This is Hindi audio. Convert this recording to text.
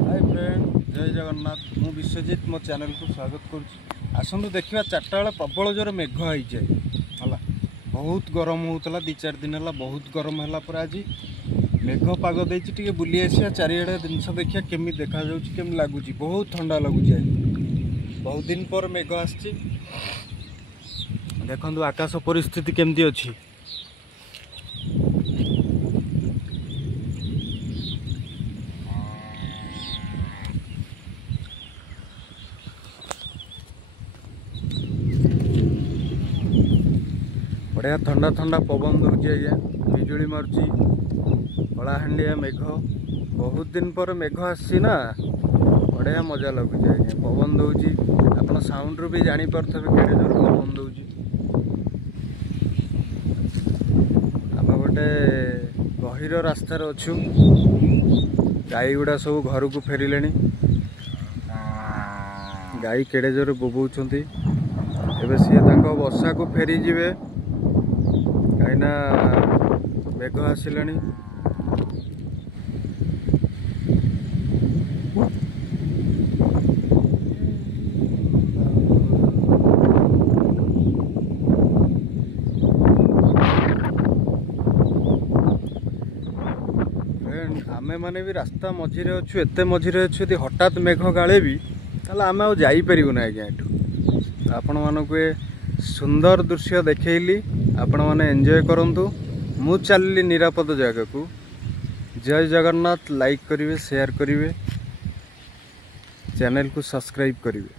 हाय फ्रेंड, जय जगन्नाथ। मु विश्वजित मो चैनल को स्वागत करूँ। देखा 4टा बेला प्रबल जोर मेघ हो जाए है। बहुत गरम होता 2-4 दिन है, बहुत गरम है। पर आज मेघ पाग दे बुली आसिया चारिड़े जिनस देखिए केमी देखा केमी लगुच। बहुत ठंडा लगुच। बहुत दिन पर मेघ आसी देखु आकाश परिस्थिति केमती अच्छी। बढ़िया ठंडा ठंडा पवन दूसरी आज्ञा, बिजुली मारुची, कलाहांडिया मेघ। बहुत दिन पर मेघ आसी ना, बढ़िया मजा लगुच आज्ञा। पवन दूची आप साउंड रू भी जानीपे केड़े जोर पवन दूची। आम गोटे गहिर रास्तार अच्छु। गाई गुड़ा सब घर को फेरिले। गाई केड़े जोर बोबौछंती। एबे सी बसा को फेरी जिवे कहीं मेघ आसिले। आमे माने भी रास्ता मझिरे अच्छु, एते मझिरे अच्छु। यदि हठात मेघ गाले भी ताले आमे आ जाई परिबुना आज्ञा। एठू आपण मानकु सुंदर दृश्य देखैली, आपण माने एंजॉय करंतु। मु चलली निरापद जगह को। जय जगन्नाथ। लाइक करिवे, शेयर करिवे, चैनल को सब्सक्राइब करिवे।